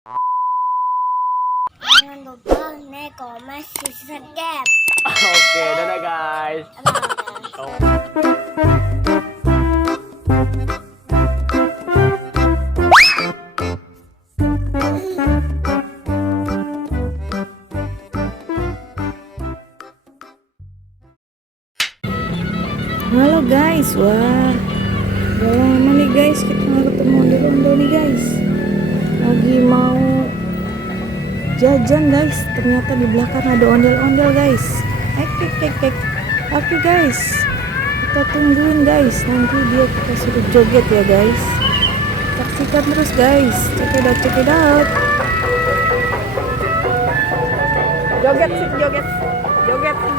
Jangan lupa like, comment, subscribe. Oke, dadah guys. Bye. Halo guys, wah udah lama nih guys kita nggak ketemu ondel-ondel nih guys. Lagi mau jajan guys, ternyata di belakang ada ondel-ondel guys. Oke guys, kita tungguin guys, nanti dia kita suruh joget ya guys. Saksikan terus guys, check it out. Joget sih, joget sih.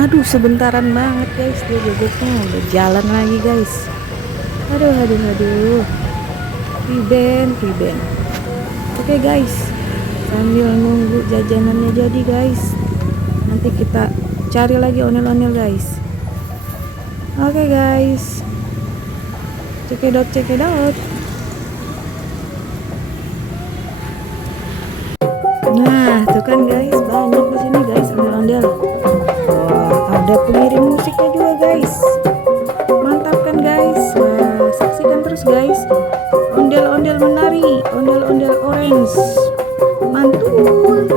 Aduh, sebentaran banget guys dia jogetnya, udah jalan lagi guys. Aduh. Piben. Oke guys, sambil nunggu jajanannya jadi guys, nanti kita cari lagi ondel-ondel guys. Oke guys, check it out. Nah, tuh kan guys, banyak di sini guys ondel-ondel. Ada pengirim musiknya juga guys, mantap kan guys. Nah, saksikan terus guys, ondel-ondel menari, ondel-ondel orange, mantul.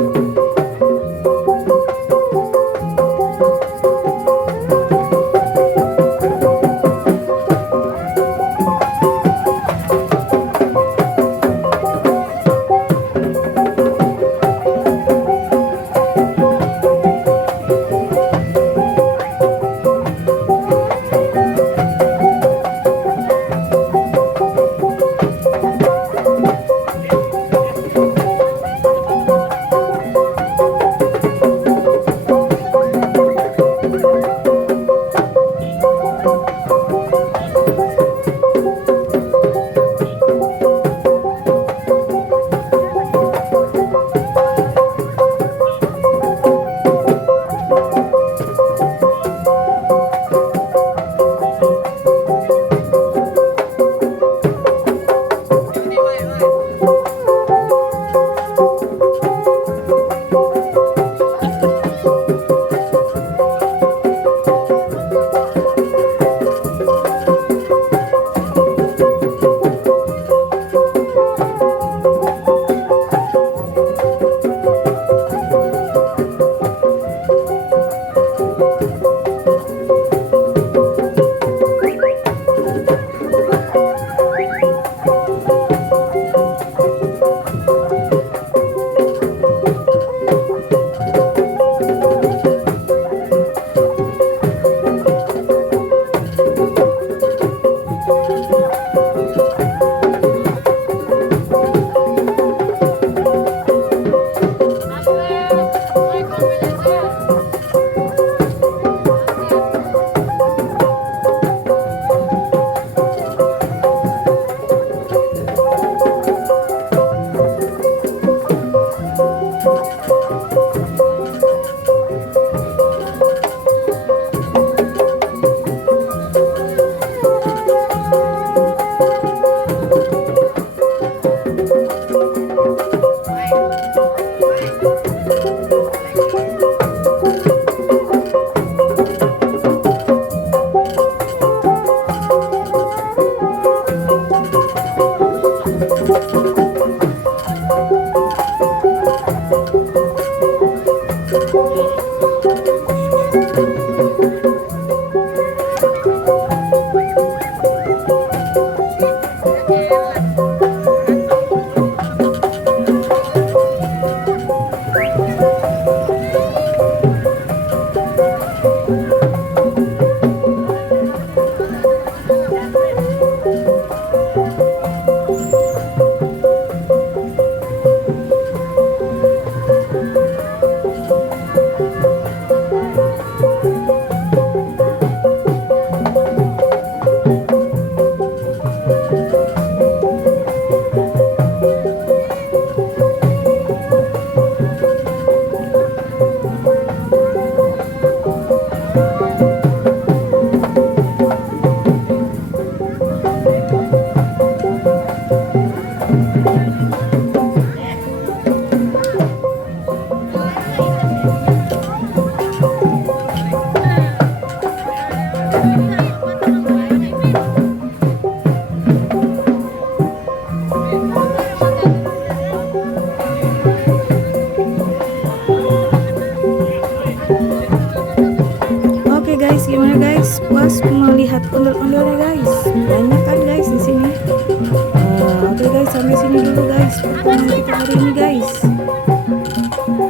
sampai sini dulu guys pertemuan kita hari ini guys.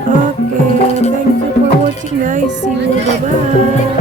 Oke, thank you for watching guys. See you, bye bye.